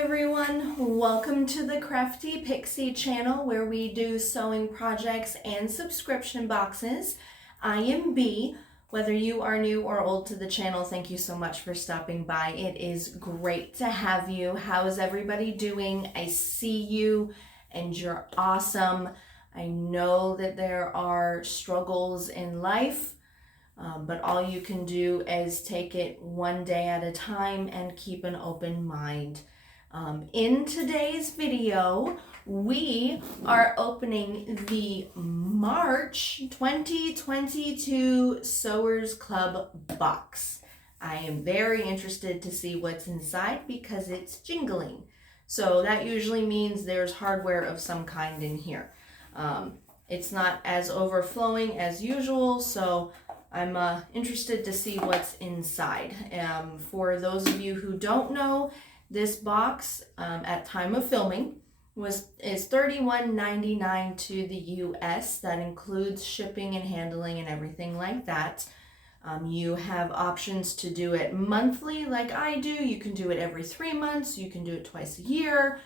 everyone, welcome to the Crafty Pixie channel where we do sewing projects and subscription boxes. I am B. Whether you are new or old to the channel, thank you so much for stopping by. It is great to have you. How is everybody doing? I see you and you're awesome. I know that there are struggles in life. But all you can do is take it one day at a time and keep an open mind. In today's video, we are opening the March 2022 Sewers Club box. I am very interested to see what's inside because it's jingling. So that usually means there's hardware of some kind in here. It's not as overflowing as usual, so I'm interested to see what's inside. For those of you who don't know, this box at time of filming is $31.99 to the US. That includes shipping and handling and everything like that. You have options to do it monthly like I do. You can do it every 3 months. You can do it twice a year.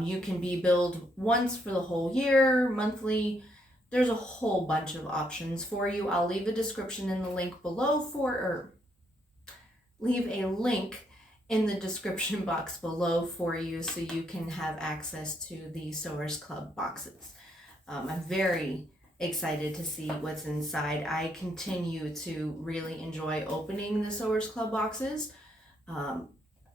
You can be billed once for the whole year, monthly. There's a whole bunch of options for you. I'll leave a description in the link below leave a link in the description box below for you so you can have access to the Sewers Club boxes. I'm very excited to see what's inside. I continue to really enjoy opening the Sewers Club boxes. I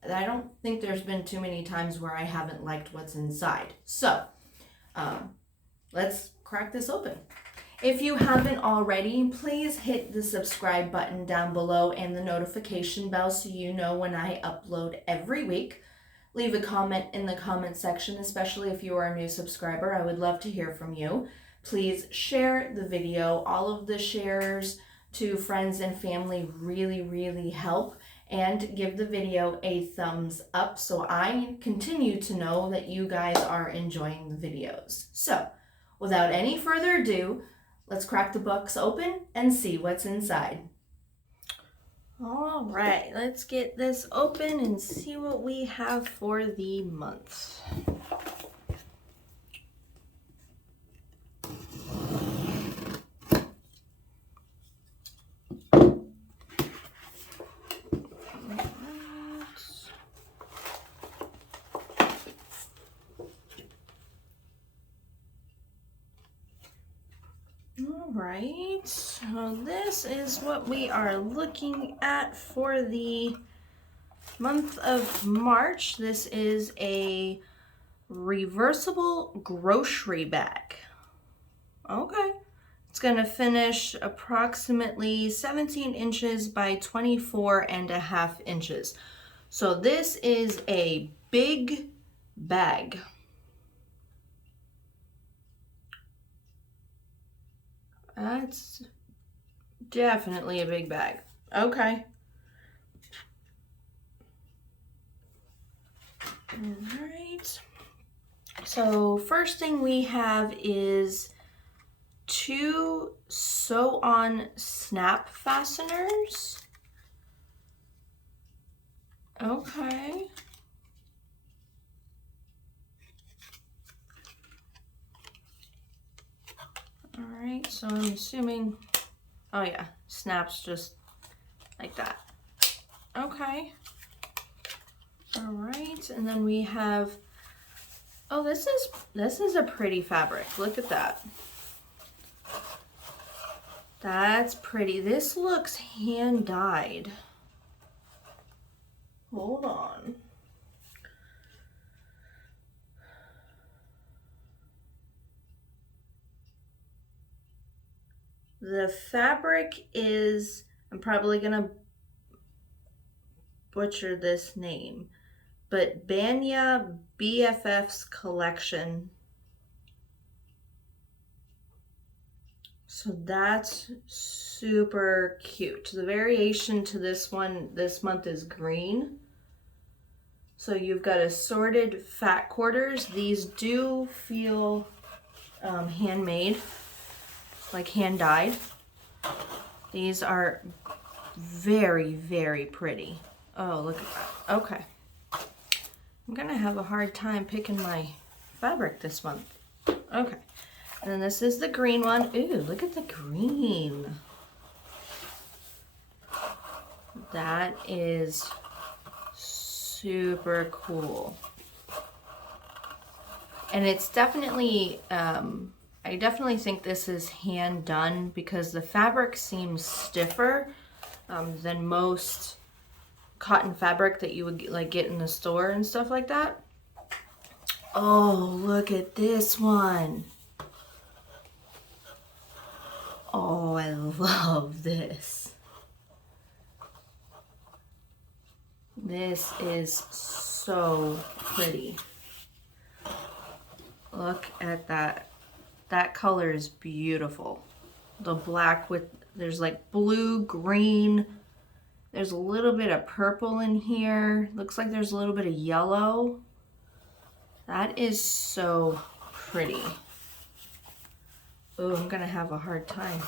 don't think there's been too many times where I haven't liked what's inside. So, let's crack this open. If you haven't already, please hit the subscribe button down below and the notification bell so you know when I upload every week. Leave a comment in the comment section, especially if you are a new subscriber. I would love to hear from you. Please share the video. All of the shares to friends and family really help. And give the video a thumbs up so I continue to know that you guys are enjoying the videos. So, without any further ado, let's crack the box open and see what's inside. All right, let's get this open and see what we have for the month. Alright, so this is what we are looking at for the month of March. This is a reversible grocery bag. Okay, it's going to finish approximately 17 inches by 24.5 inches. So this is a big bag. That's definitely a big bag. Okay. All right. So first thing we have is 2 sew-on snap fasteners. Okay. Alright, so I'm assuming, oh yeah, snaps just like that. Okay. Alright, and then we have, oh, this is a pretty fabric. Look at that. That's pretty. This looks hand dyed. Hold on. The fabric is, I'm probably gonna butcher this name, but Banya BFF's collection. So that's super cute. The variation to this one this month is green. So you've got assorted fat quarters. These do feel handmade, like hand dyed. These are very pretty. Oh, look at that. Okay. I'm gonna have a hard time picking my fabric this month. Okay, and then this is the green one. Ooh, look at the green. That is super cool. And it's definitely, I definitely think this is hand done because the fabric seems stiffer than most cotton fabric that you would like get in the store and stuff like that. Oh, look at this one. Oh, I love this. This is so pretty. Look at that. That color is beautiful. The black with, there's like blue, green. There's a little bit of purple in here. Looks like there's a little bit of yellow. That is so pretty. Oh, I'm gonna have a hard time.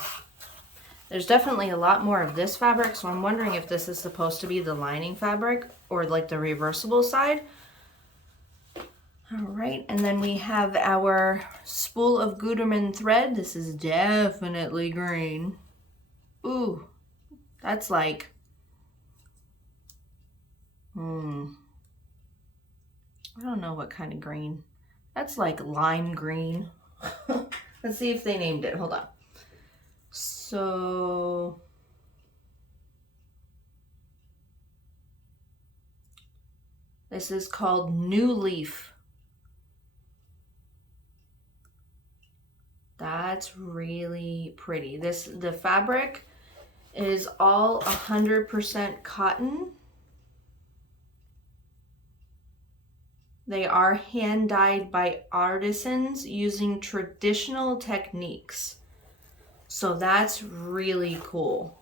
There's definitely a lot more of this fabric, so I'm wondering if this is supposed to be the lining fabric or like the reversible side. All right, and then we have our spool of Gutermann thread. This is definitely green. Ooh, that's like, I don't know what kind of green. That's like lime green. Let's see if they named it. Hold on. So this is called New Leaf. That's really pretty. The fabric is all 100% cotton. They are hand dyed by artisans using traditional techniques. So that's really cool.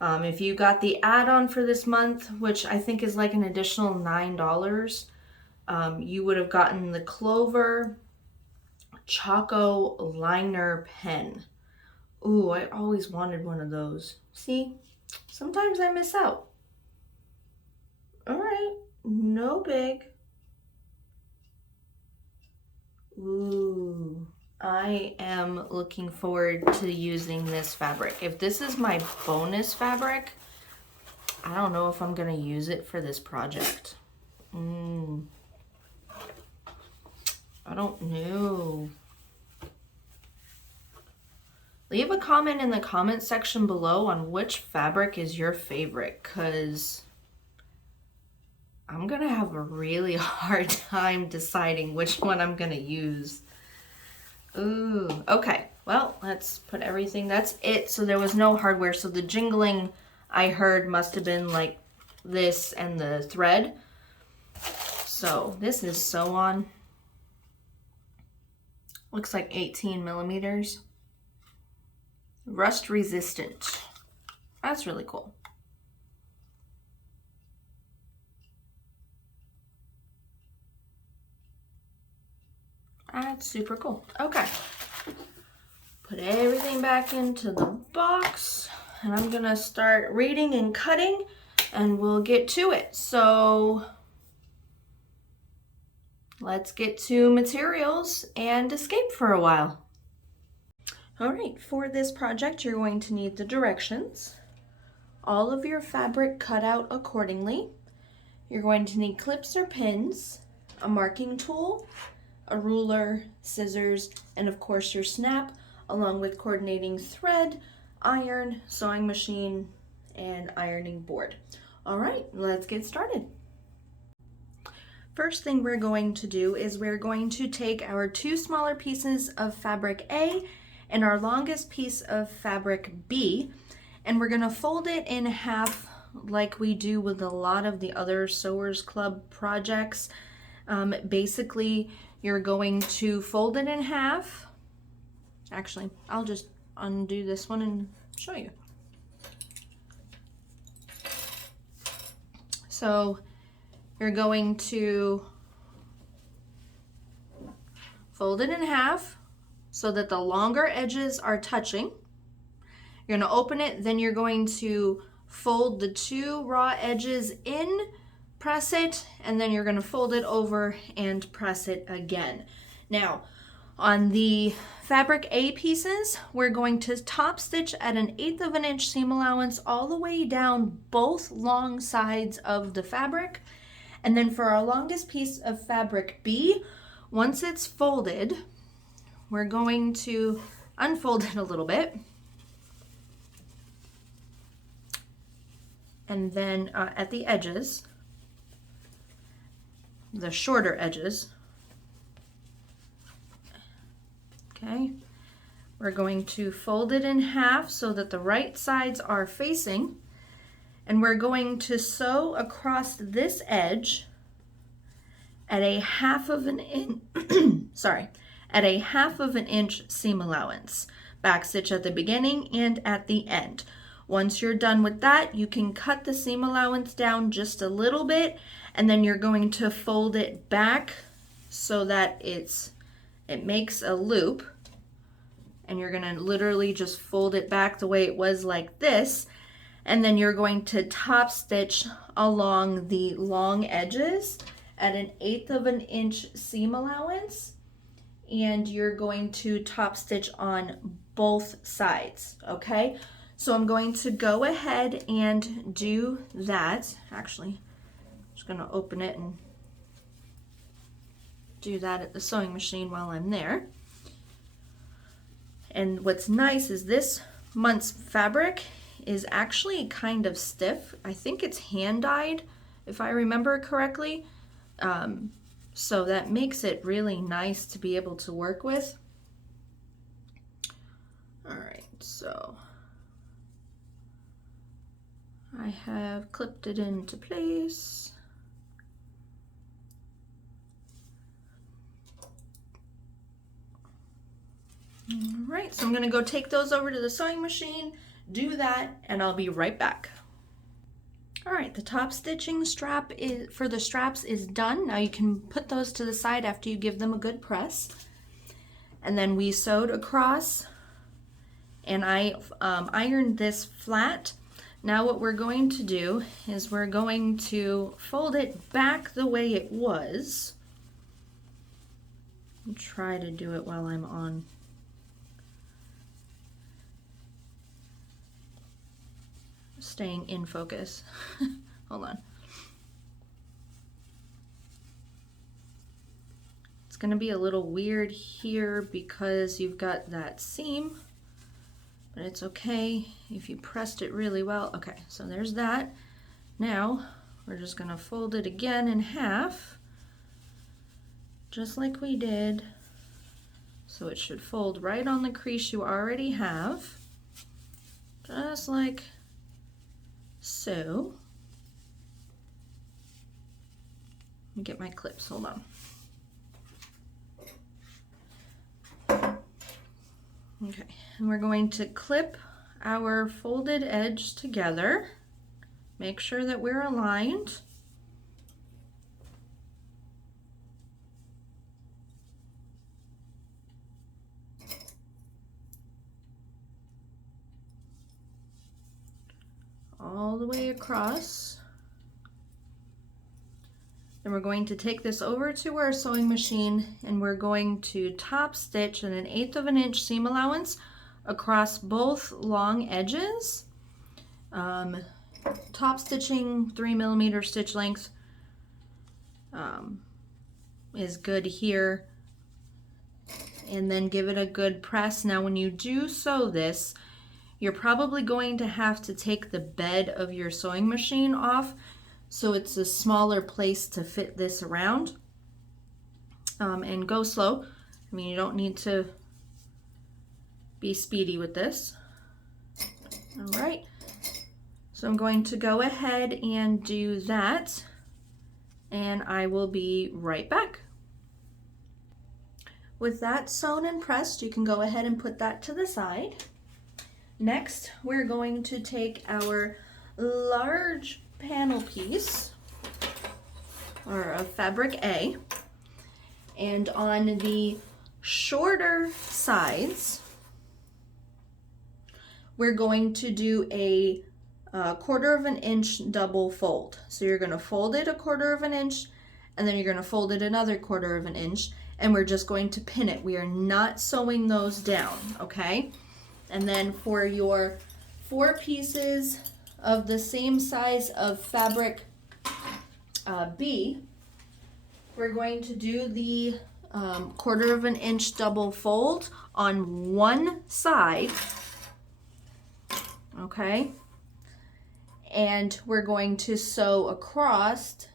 If you got the add-on for this month, which I think is like an additional $9, you would have gotten the Clover Choco Liner Pen. Ooh, I always wanted one of those. See, sometimes I miss out. All right, no big. Ooh, I am looking forward to using this fabric. If this is my bonus fabric, I don't know if I'm gonna use it for this project. I don't know. Leave a comment in the comment section below on which fabric is your favorite, because I'm gonna have a really hard time deciding which one I'm gonna use. Ooh, okay. Well, let's put everything. That's it. So there was no hardware. So the jingling I heard must have been like this and the thread. So this is sew on. Looks like 18 millimeters. Rust resistant. That's really cool. That's super cool. Okay. Put everything back into the box, and I'm gonna start reading and cutting, and we'll get to it. So let's get to materials and escape for a while. All right, for this project, you're going to need the directions, all of your fabric cut out accordingly. You're going to need clips or pins, a marking tool, a ruler, scissors, and of course your snap, along with coordinating thread, iron, sewing machine, and ironing board. All right, let's get started. First thing we're going to do is we're going to take our two smaller pieces of fabric A and our longest piece of fabric B, and we're gonna fold it in half like we do with a lot of the other Sewers Club projects. Basically, you're going to fold it in half. Actually, I'll just undo this one and show you. So you're going to fold it in half so that the longer edges are touching. You're going to open it, then you're going to fold the two raw edges in press it, and then you're going to fold it over and press it again. Now, on the fabric A pieces, we're going to top stitch at an 1/8 of an inch seam allowance all the way down both long sides of the fabric. And then for our longest piece of fabric B, once it's folded, we're going to unfold it a little bit. And then at the edges, the shorter edges, okay, we're going to fold it in half so that the right sides are facing, and we're going to sew across this edge at a 1/2 of an inch, at a 1/2 of an inch seam allowance. Backstitch at the beginning and at the end. Once you're done with that, you can cut the seam allowance down just a little bit, and then you're going to fold it back so that it makes a loop, and you're going to literally just fold it back the way it was, like this, and then you're going to top stitch along the long edges at an 1/8 of an inch seam allowance, and you're going to top stitch on both sides, okay? So I'm going to go ahead and do that. Actually, I'm just going to open it and do that at the sewing machine while I'm there. And what's nice is this month's fabric is actually kind of stiff. I think it's hand dyed, if I remember correctly. So that makes it really nice to be able to work with. All right, so I have clipped it into place. All right, so I'm gonna go take those over to the sewing machine, do that, and I'll be right back. All right, the top stitching for the straps is done. Now you can put those to the side after you give them a good press. And then we sewed across, and I ironed this flat. Now what we're going to do is we're going to fold it back the way it was. I'll try to do it while I'm on. Staying in focus. Hold on. It's going to be a little weird here because you've got that seam, but it's okay if you pressed it really well. Okay, so there's that. Now we're just going to fold it again in half, just like we did. So it should fold right on the crease you already have, just like so. Let me get my clips, hold on. Okay, and we're going to clip our folded edge together. Make sure that we're aligned. All the way across. Then we're going to take this over to our sewing machine, and we're going to top stitch at an 1/8 of an inch seam allowance across both long edges. Top stitching 3mm stitch length is good here, and then give it a good press. Now when you do sew this, you're probably going to have to take the bed of your sewing machine off, so it's a smaller place to fit this around. And go slow. I mean, you don't need to be speedy with this. All right, so I'm going to go ahead and do that, and I will be right back. With that sewn and pressed, you can go ahead and put that to the side. Next, we're going to take our large panel piece, or a fabric A, and on the shorter sides, we're going to do a a 1/4 inch double fold. So you're going to fold it a 1/4 inch, and then you're going to fold it another 1/4 inch, and we're just going to pin it. We are not sewing those down, okay? And then for your 4 pieces of the same size of fabric B, we're going to do the 1/4 inch double fold on one side, okay? And we're going to sew across,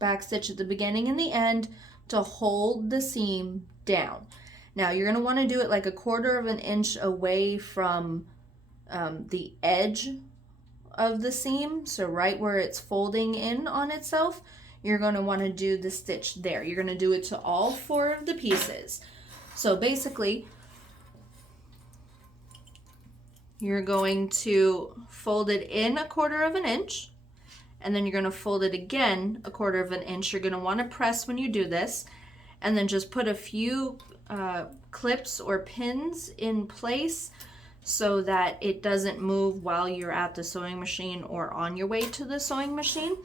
backstitch at the beginning and the end to hold the seam down. Now you're going to want to do it like a 1/4 inch away from the edge of the seam, so right where it's folding in on itself, you're going to want to do the stitch there. You're going to do it to all 4 of the pieces. So basically, you're going to fold it in a 1/4 inch, and then you're going to fold it again a 1/4 inch. You're going to want to press when you do this, and then just put a few clips or pins in place so that it doesn't move while you're at the sewing machine or on your way to the sewing machine.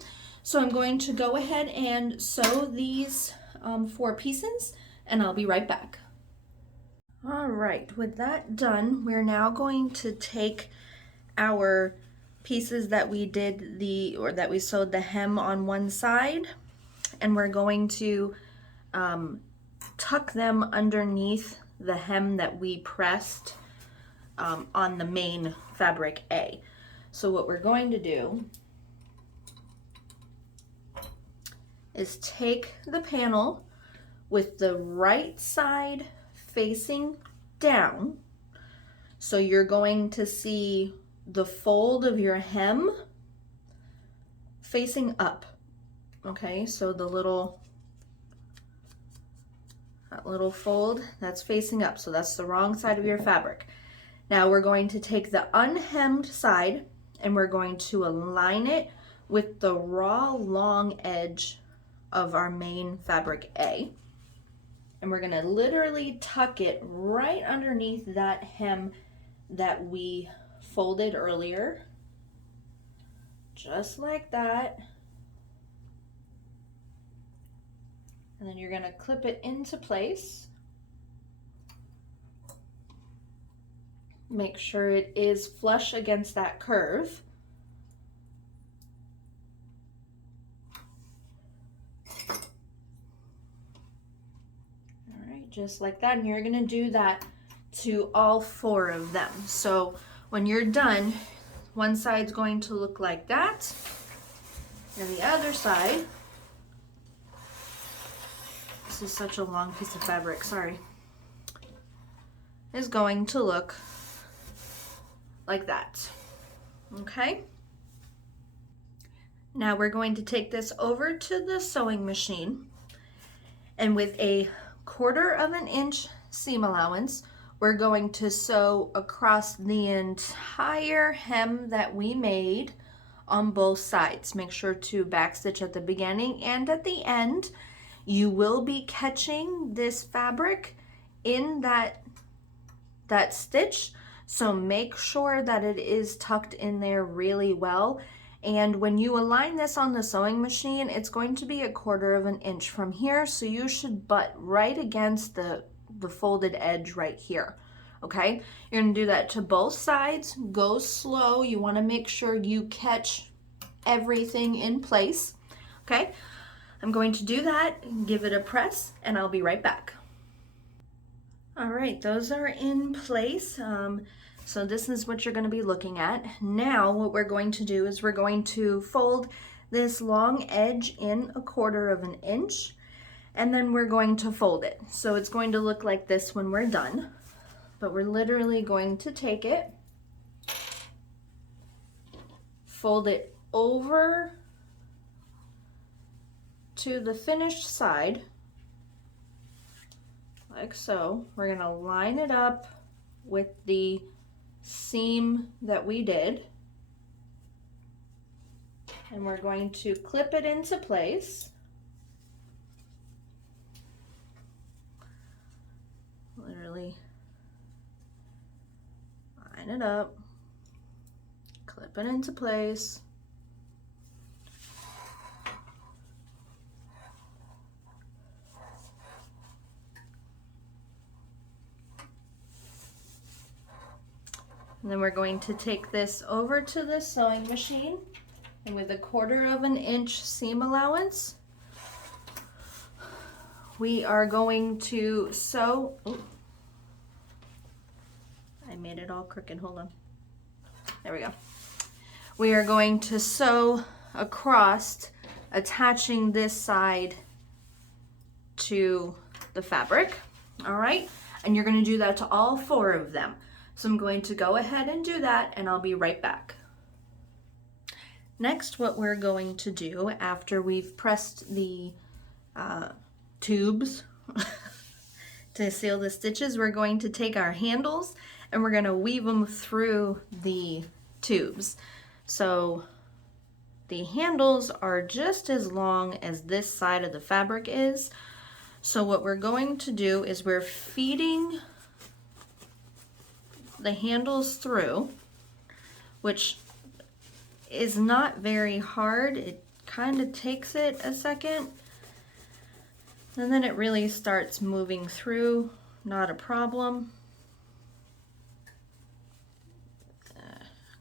So I'm going to go ahead and sew these 4 pieces, and I'll be right back. All right, with that done, we're now going to take our pieces that we did that we sewed the hem on one side, and we're going to tuck them underneath the hem that we pressed on the main fabric A. So what we're going to do is take the panel with the right side facing down. So you're going to see the fold of your hem facing up. Okay, so that little fold that's facing up, so that's the wrong side of your fabric. Now we're going to take the unhemmed side and we're going to align it with the raw long edge of our main fabric A. And we're going to literally tuck it right underneath that hem that we folded earlier. Just like that. And then you're going to clip it into place. Make sure it is flush against that curve. All right, just like that. And you're going to do that to all 4 of them. So when you're done, one side's going to look like that, and the other side, this is such a long piece of fabric, sorry, is going to look like that. Okay? Now we're going to take this over to the sewing machine, and with a 1/4 inch seam allowance, we're going to sew across the entire hem that we made on both sides. Make sure to backstitch at the beginning and at the end. You will be catching this fabric in that stitch, so make sure that it is tucked in there really well. And when you align this on the sewing machine, it's going to be a 1/4 inch from here, so you should butt right against the folded edge right here. Okay, you're going to do that to both sides. Go slow. You want to make sure you catch everything in place. Okay, I'm going to do that, give it a press, and I'll be right back. All right, those are in place. So this is what you're going to be looking at. Now what we're going to do is we're going to fold this long edge in a 1/4 inch, and then we're going to fold it. So it's going to look like this when we're done, but we're literally going to take it, fold it over to the finished side, like so. We're going to line it up with the seam that we did, and we're going to clip it into place. Literally line it up, clip Clip it into place. And then we're going to take this over to the sewing machine, and with 1/4 inch seam allowance, we are going to sew. Ooh, I made it all crooked, hold on. There we go. We are going to sew across, attaching this side to the fabric, all right? And you're gonna do that to all 4 of them. So I'm going to go ahead and do that, and I'll be right back. Next, what we're going to do after we've pressed the tubes to seal the stitches, we're going to take our handles and we're going to weave them through the tubes. So the handles are just as long as this side of the fabric is. So what we're going to do is we're feeding the handles through, which is not very hard. It kind of takes it a second, and then it really starts moving through, not a problem.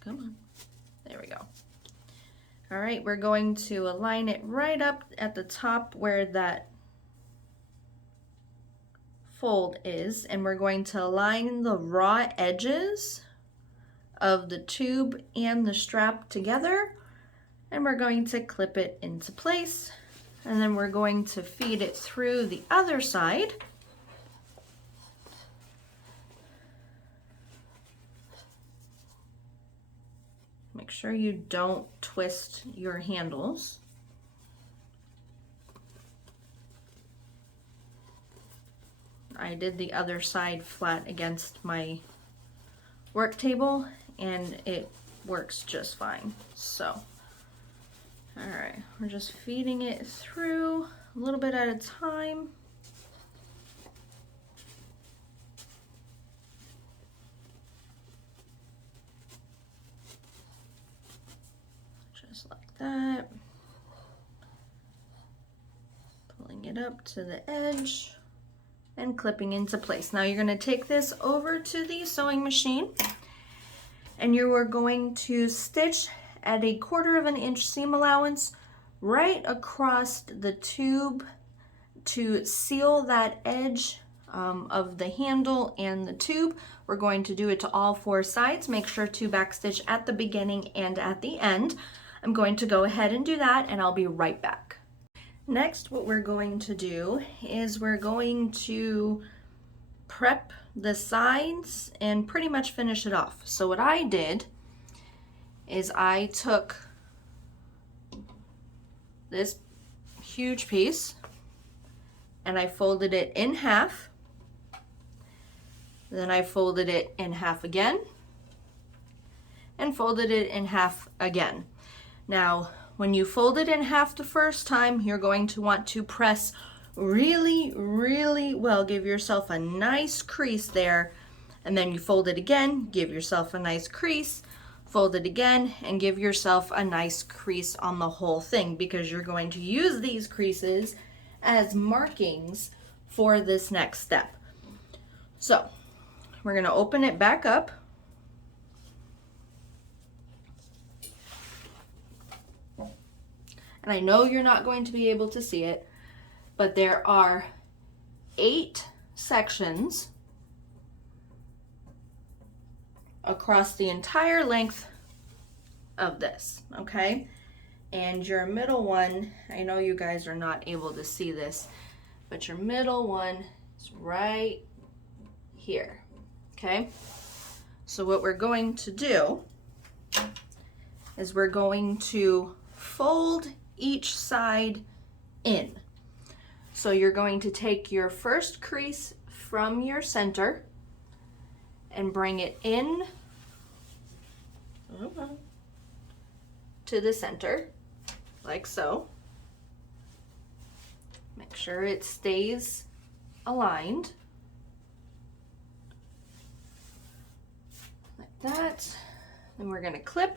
Come on, there we go. All right, we're going to align it right up at the top where that fold is, and we're going to align the raw edges of the tube and the strap together, and we're going to clip it into place, and then we're going to feed it through the other side. Make sure you don't twist your handles. I did the other side flat against my work table and it works just fine. So, all right, we're just feeding it through a little bit at a time. Just like that. Pulling it up to the edge and clipping into place. Now you're going to take this over to the sewing machine and you are going to stitch at 1/4 inch seam allowance right across the tube to seal that edge of the handle and the tube. We're going to do it to all 4 sides. Make sure to backstitch at the beginning and at the end. I'm going to go ahead and do that, and I'll be right back. Next, what we're going to do is we're going to prep the sides and pretty much finish it off. So what I did is I took this huge piece and I folded it in half. Then I folded it in half again and folded it in half again. Now, when you fold it in half the first time, you're going to want to press really, really well. Give yourself a nice crease there. And then you fold it again, give yourself a nice crease, fold it again, and give yourself a nice crease on the whole thing, because you're going to use these creases as markings for this next step. So, we're going to open it back up. And I know you're not going to be able to see it, but there are 8 sections across the entire length of this, okay? And your middle one, I know you guys are not able to see this, but your middle one is right here, okay? So what we're going to do is we're going to fold each side in. So you're going to take your first crease from your center and bring it in to the center, like so. Make sure it stays aligned, like that. Then we're going to clip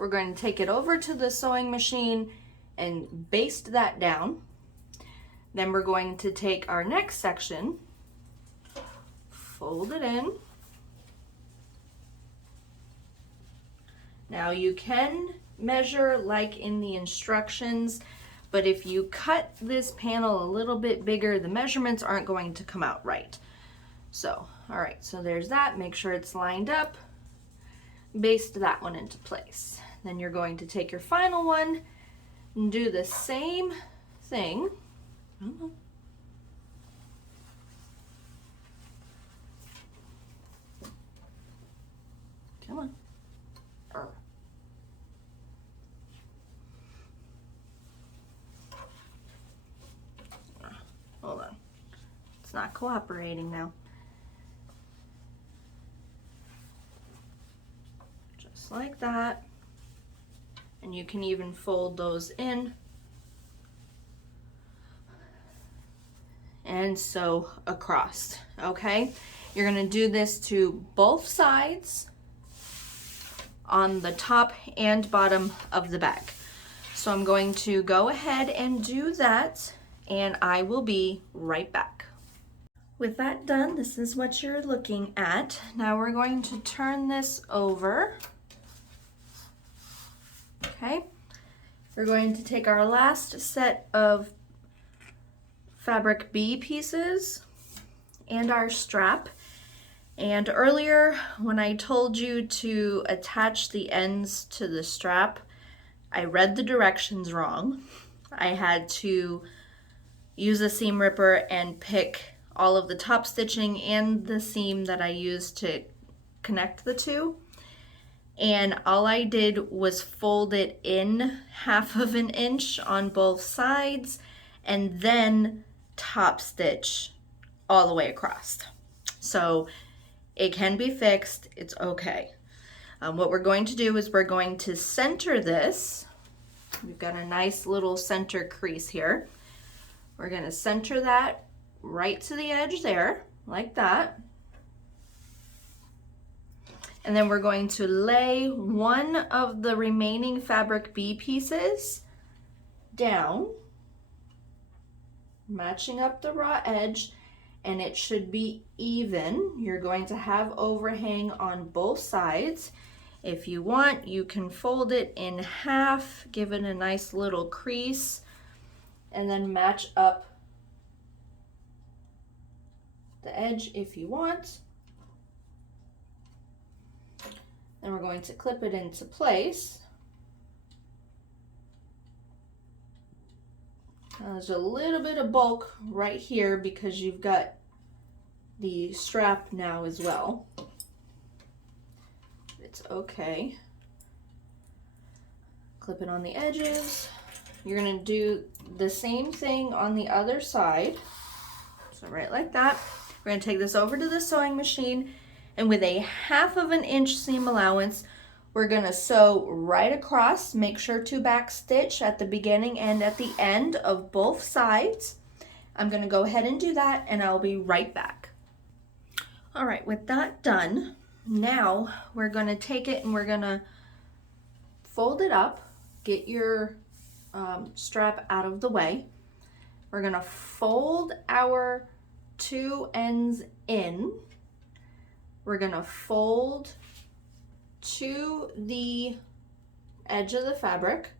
we're going to take it over to the sewing machine and baste that down. Then we're going to take our next section, fold it in. Now you can measure like in the instructions, but if you cut this panel a little bit bigger, the measurements aren't going to come out right. So, all right, so there's that. Make sure it's lined up. Baste that one into place. Then you're going to take your final one and do the same thing. Come on. Hold on. It's not cooperating now. Just like that. And you can even fold those in and sew across, okay? You're gonna do this to both sides on the top and bottom of the bag. So I'm going to go ahead and do that, and I will be right back. With that done, this is what you're looking at. Now we're going to turn this over. Okay, we're going to take our last set of fabric B pieces and our strap. And earlier when I told you to attach the ends to the strap, I read the directions wrong. I had to use a seam ripper and pick all of the top stitching and the seam that I used to connect the two. And all I did was fold it in 1/2 inch on both sides and then top stitch all the way across. So it can be fixed, it's okay. What we're going to do is we're going to center this. We've got a nice little center crease here. We're going to center that right to the edge there, like that. And then we're going to lay one of the remaining fabric B pieces down, matching up the raw edge, and it should be even. You're going to have overhang on both sides. If you want, you can fold it in half, give it a nice little crease, and then match up the edge if you want. Then we're going to clip it into place. Now there's a little bit of bulk right here because you've got the strap now as well. It's okay. Clip it on the edges. You're going to do the same thing on the other side. So right like that. We're going to take this over to the sewing machine, and with a 1/2 inch seam allowance, we're going to sew right across. Make sure to back stitch at the beginning and at the end of both sides. I'm going to go ahead and do that, and I'll be right back. All right, with that done, now we're going to take it and we're going to fold it up. Get your strap out of the way. We're going to fold our two ends in. We're going to fold to the edge of the fabric,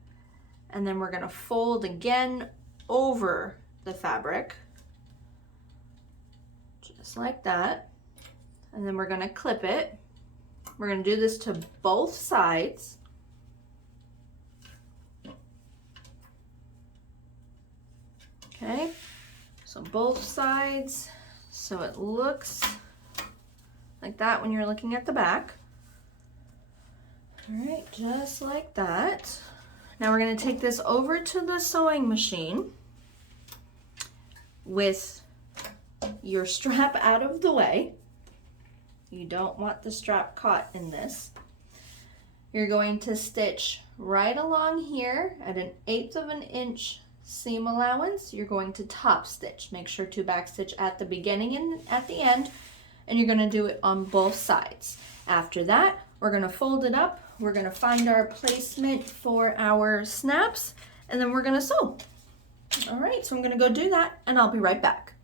and then we're going to fold again over the fabric, just like that. And then we're going to clip it. We're going to do this to both sides. Okay, so both sides, so it looks like that when you're looking at the back. All right, just like that. Now we're going to take this over to the sewing machine with your strap out of the way. You don't want the strap caught in this. You're going to stitch right along here at an 1/8 inch seam allowance. You're going to top stitch. Make sure to back stitch at the beginning and at the end, and you're going to do it on both sides. After that, we're going to fold it up we're gonna find our placement for our snaps, and then we're gonna sew. All right, so I'm gonna go do that, and I'll be right back.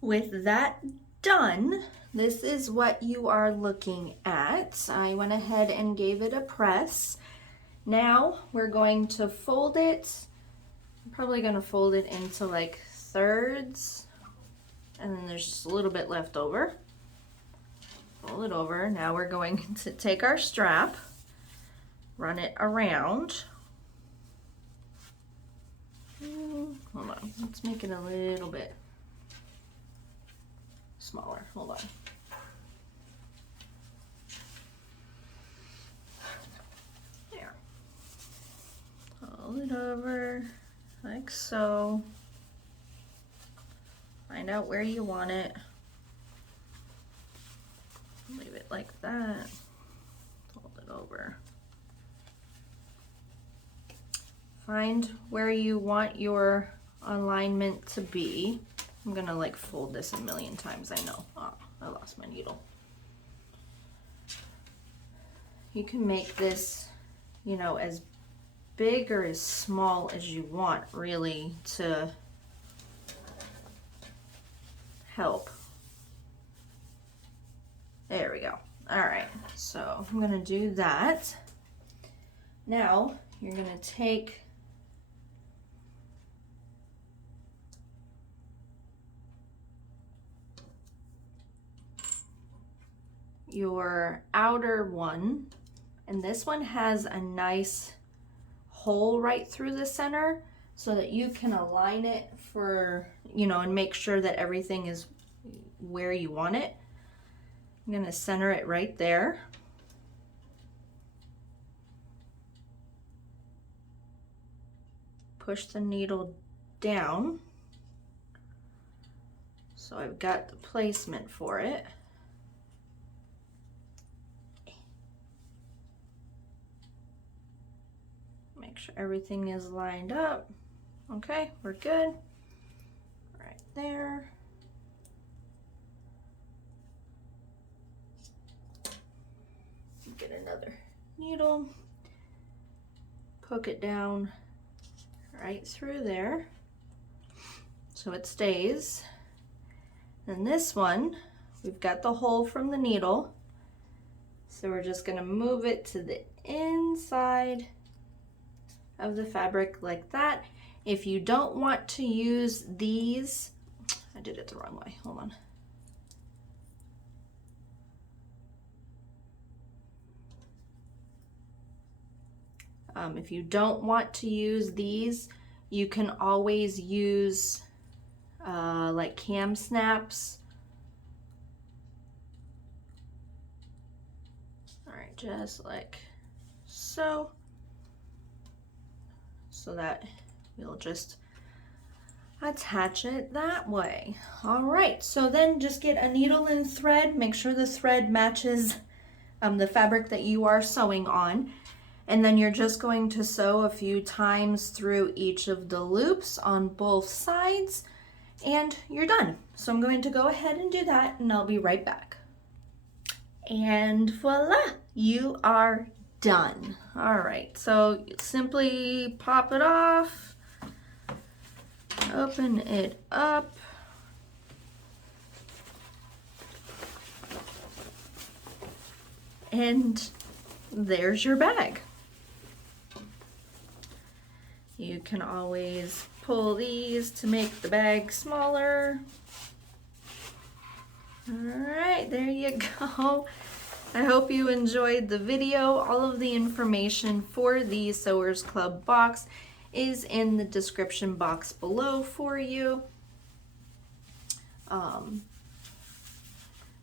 With that done, this is what you are looking at. I went ahead and gave it a press. Now we're going to fold it. I'm probably gonna fold it into like thirds, and then there's just a little bit left over. Fold it over. Now we're going to take our strap, run it around. Hold on, let's make it a little bit smaller. Hold on. There. Fold it over like so. Find out where you want it. Leave it like that. Fold it over. Find where you want your alignment to be. I'm gonna like fold this a million times, I know. Oh, I lost my needle. You can make this, you know, as big or as small as you want, really, to help. There we go. All right, so I'm gonna do that. Now, you're gonna take your outer one, and this one has a nice hole right through the center so that you can align it for, you know, and make sure that everything is where you want it. I'm gonna center it right there. Push the needle down so I've got the placement for it. Make sure everything is lined up. Okay, we're good. Right there. Get another needle, poke it down right through there so it stays. And this one, we've got the hole from the needle, so we're just going to move it to the inside of the fabric like that. If you don't want to use these, I did it the wrong way, hold on. If you don't want to use these, you can always use like cam snaps. All right, just like so. So that you'll just attach it that way. All right, so then just get a needle and thread. Make sure the thread matches the fabric that you are sewing on. And then you're just going to sew a few times through each of the loops on both sides, and you're done. So I'm going to go ahead and do that, and I'll be right back. And voila, you are done. All right, so simply pop it off, open it up, and there's your bag. You can always pull these to make the bag smaller. All right, there you go. I hope you enjoyed the video. All of the information for the Sewers Club box is in the description box below for you.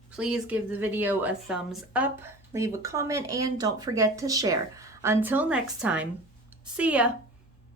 Please give the video a thumbs up, leave a comment, and don't forget to share. Until next time, see ya.